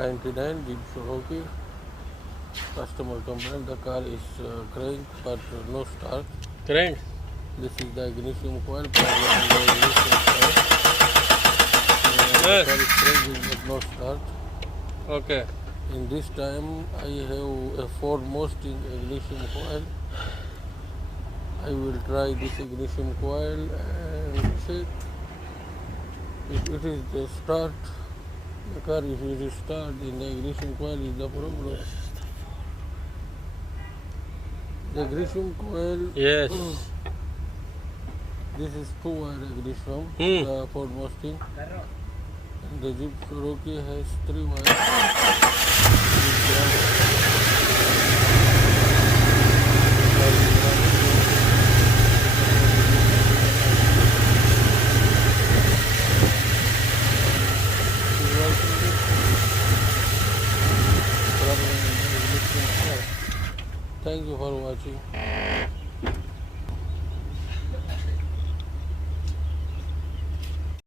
99 Jeep Cherokee. Customer complaint, the car is crank but no start. Crank. This is the ignition coil problem in the ignition coil. The Yes. car is cranking but no start. Okay. In this time I have a foremost ignition coil. I will try this ignition coil and check if it is the start. The car if it is start, then the ignition coil is the problem. The ignition coil, Yes. this is 2-wire ignition, the Ford Mustang. And the Jeep Cherokee has 3 wires. Thank you for watching.